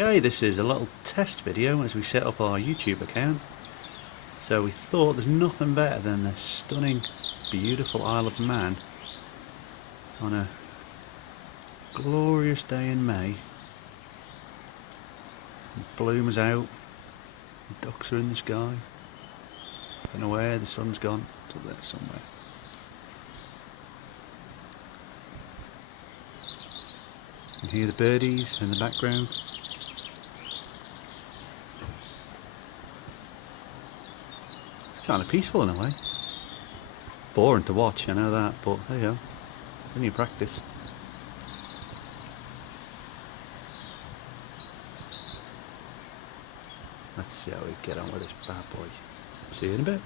Okay, this is a little test video as we set up our YouTube account. So we thought there's nothing better than the stunning, beautiful Isle of Man on a glorious day in May. The bloom is out, the ducks are in the sky. Don't know where the sun's gone, it's up there somewhere. You can hear the birdies in the background. It's kind of peaceful in a way. Boring to watch, I know that, but there you go. It's only practice. Let's see how we get on with this bad boy. See you in a bit.